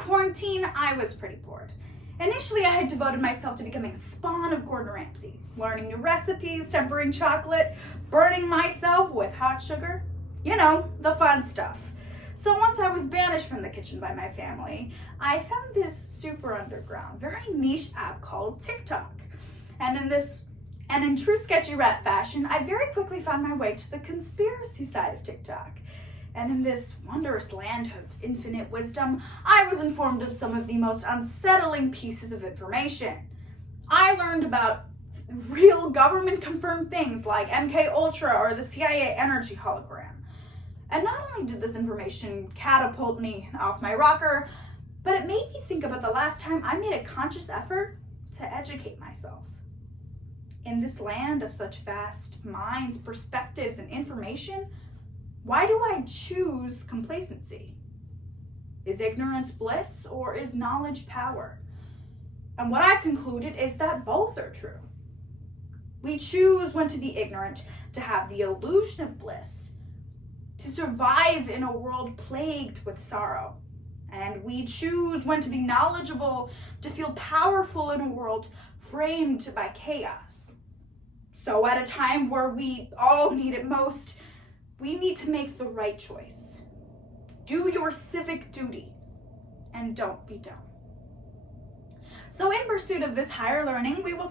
quarantine, I was pretty bored. Initially, I had devoted myself to becoming a spawn of Gordon Ramsay, learning new recipes, tempering chocolate, burning myself with hot sugar. You know, the fun stuff. So once I was banished from the kitchen by my family, I found this super underground, very niche app called TikTok. And in true sketchy rat fashion, I very quickly found my way to the conspiracy side of TikTok. And in this wondrous land of infinite wisdom, I was informed of some of the most unsettling pieces of information. I learned about real government-confirmed things like MK Ultra or the CIA energy hologram. And not only did this information catapult me off my rocker, but it made me think about the last time I made a conscious effort to educate myself. In this land of such vast minds, perspectives, and information, why do I choose complacency? Is ignorance bliss or is knowledge power? And what I've concluded is that both are true. We choose when to be ignorant, to have the illusion of bliss, to survive in a world plagued with sorrow. And we choose when to be knowledgeable, to feel powerful in a world framed by chaos. So at a time where we all need it most, we need to make the right choice. Do your civic duty and don't be dumb. So in pursuit of this higher learning, we'll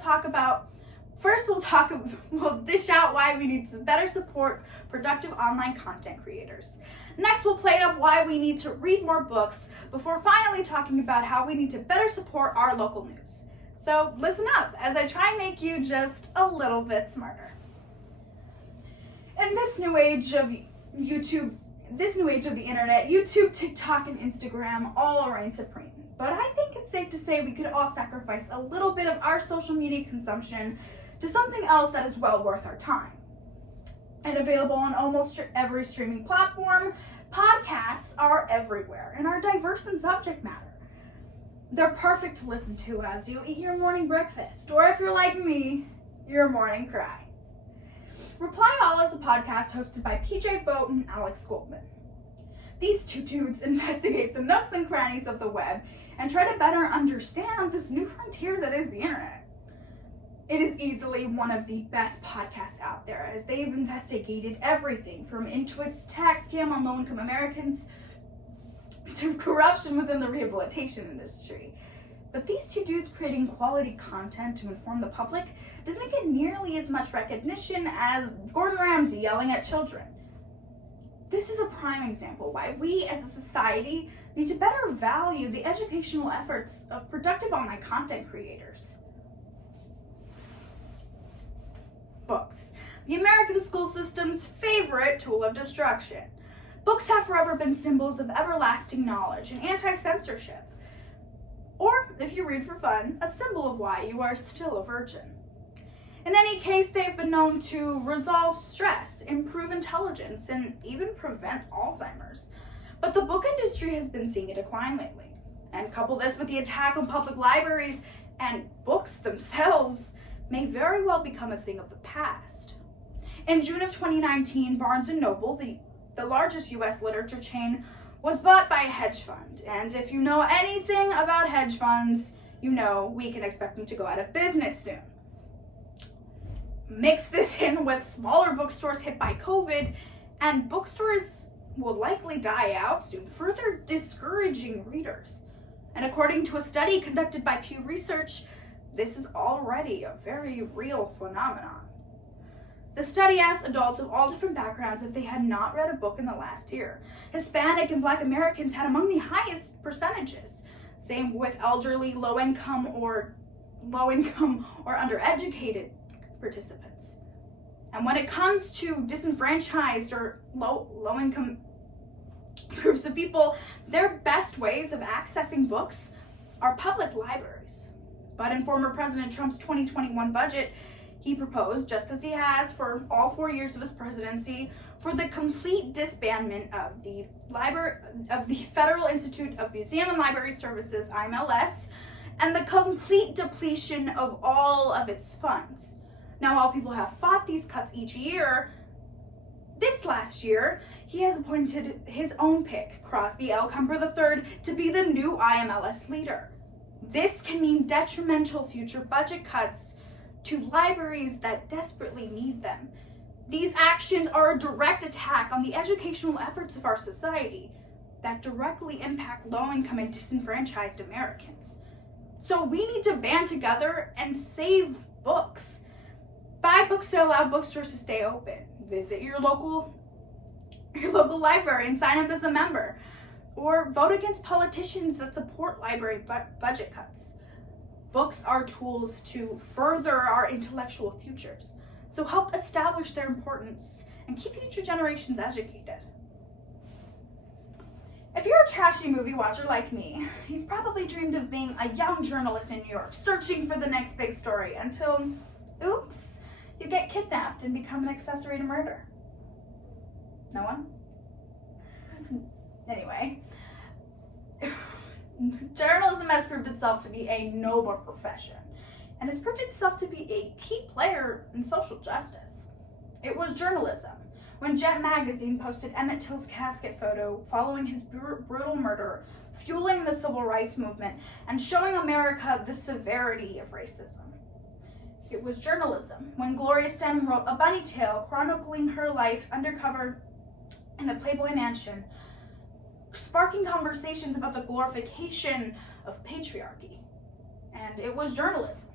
dish out why we need to better support productive online content creators. Next, we'll play up why we need to read more books before finally talking about how we need to better support our local news. So listen up as I try and make you just a little bit smarter. In this new age of the internet, YouTube, TikTok, and Instagram all reign supreme. But I think it's safe to say we could all sacrifice a little bit of our social media consumption to something else that is well worth our time. And available on almost every streaming platform, podcasts are everywhere and are diverse in subject matter. They're perfect to listen to as you eat your morning breakfast, or if you're like me, your morning cry. Reply All is a podcast hosted by PJ Boat and Alex Goldman. These two dudes investigate the nooks and crannies of the web and try to better understand this new frontier that is the internet. It is easily one of the best podcasts out there, as they've investigated everything from Intuit's tax scam on low-income Americans to corruption within the rehabilitation industry. But these two dudes creating quality content to inform the public doesn't get nearly as much recognition as Gordon Ramsay yelling at children. This is a prime example why we as a society need to better value the educational efforts of productive online content creators. Books, the American school system's favorite tool of destruction. Books have forever been symbols of everlasting knowledge and anti-censorship. Or, if you read for fun, a symbol of why you are still a virgin. In any case, they've been known to resolve stress, improve intelligence, and even prevent Alzheimer's. But the book industry has been seeing a decline lately. And couple this with the attack on public libraries, and books themselves may very well become a thing of the past. In June of 2019, Barnes & Noble, the largest US literature chain, was bought by a hedge fund. And if you know anything about hedge funds, you know we can expect them to go out of business soon. Mix this in with smaller bookstores hit by COVID, and bookstores will likely die out soon, further discouraging readers. And according to a study conducted by Pew Research, this is already a very real phenomenon. The study asked adults of all different backgrounds if they had not read a book in the last year. Hispanic and Black Americans had among the highest percentages. Same with elderly, low-income or undereducated participants. And when it comes to disenfranchised or low-income groups of people, their best ways of accessing books are public libraries. But in former President Trump's 2021 budget, he proposed, just as he has for all 4 years of his presidency, for the complete disbandment of the Federal Institute of Museum and Library Services, IMLS, and the complete depletion of all of its funds. Now, while people have fought these cuts each year, This last year, he has appointed his own pick, Crosby L. Cumber III, to be the new IMLS leader. This can mean detrimental future budget cuts to libraries that desperately need them. These actions are a direct attack on the educational efforts of our society that directly impact low-income and disenfranchised Americans. So we need to band together and save books. Buy books to allow bookstores to stay open. Visit your local library and sign up as a member. Or vote against politicians that support library budget cuts. Books are tools to further our intellectual futures, so help establish their importance and keep future generations educated. If you're a trashy movie watcher like me, you've probably dreamed of being a young journalist in New York, searching for the next big story until, oops, you get kidnapped and become an accessory to murder. No one? Anyway, journalism has proved itself to be a noble profession and has proved itself to be a key player in social justice. It was journalism when Jet magazine posted Emmett Till's casket photo following his brutal murder, fueling the civil rights movement and showing America the severity of racism. It was journalism when Gloria Steinem wrote a bunny tale chronicling her life undercover in the Playboy Mansion, sparking conversations about the glorification of patriarchy. And it was journalism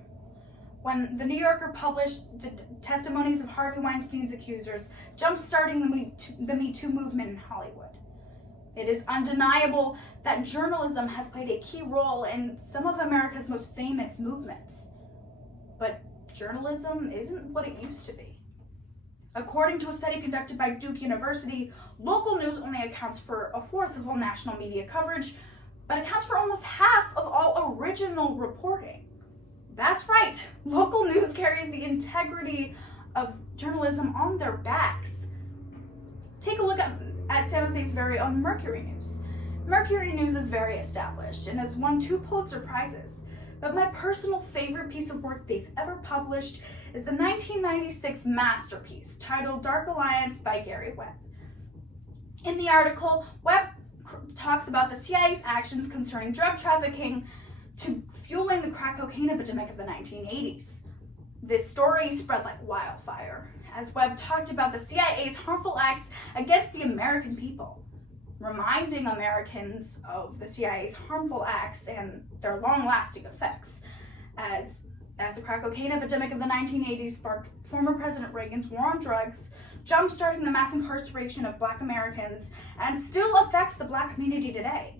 when the New Yorker published the testimonies of Harvey Weinstein's accusers, jump-starting the Me Too movement in Hollywood. It is undeniable that journalism has played a key role in some of America's most famous movements. But journalism isn't what it used to be. According to a study conducted by Duke University, local news only accounts for a fourth of all national media coverage, but accounts for almost half of all original reporting. That's right, local news carries the integrity of journalism on their backs. Take a look at San Jose's very own Mercury News. Mercury News is very established and has won 2 Pulitzer Prizes, but my personal favorite piece of work they've ever published is the 1996 masterpiece titled Dark Alliance by Gary Webb. In the article, Webb talks about the CIA's actions concerning drug trafficking to fueling the crack cocaine epidemic of the 1980s. This story spread like wildfire as Webb talked about the CIA's harmful acts against the American people, reminding Americans of the CIA's harmful acts and their long-lasting effects as the crack cocaine epidemic of the 1980s sparked former President Reagan's war on drugs, jump-starting the mass incarceration of Black Americans, and still affects the Black community today.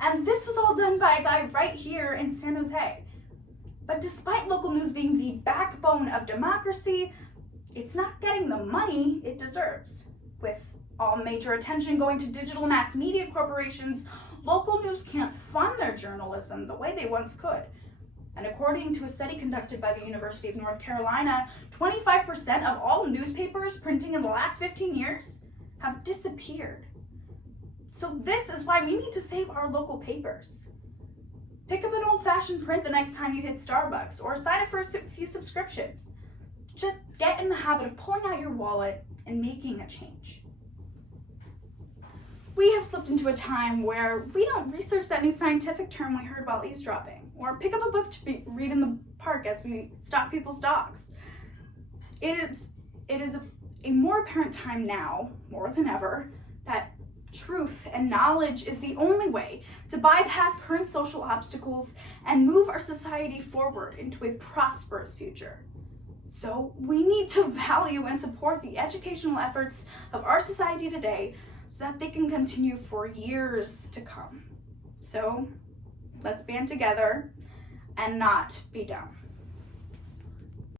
And this was all done by a guy right here in San Jose. But despite local news being the backbone of democracy, it's not getting the money it deserves. With all major attention going to digital mass media corporations, local news can't fund their journalism the way they once could. And according to a study conducted by the University of North Carolina, 25% of all newspapers printing in the last 15 years have disappeared. So this is why we need to save our local papers. Pick up an old-fashioned print the next time you hit Starbucks or sign up for a few subscriptions. Just get in the habit of pulling out your wallet and making a change. We have slipped into a time where we don't research that new scientific term we heard while eavesdropping, or pick up a book to read in the park as we stalk people's dogs. It is a more apparent time now, more than ever, that truth and knowledge is the only way to bypass current social obstacles and move our society forward into a prosperous future. So we need to value and support the educational efforts of our society today so that they can continue for years to come. So let's band together and not be dumb.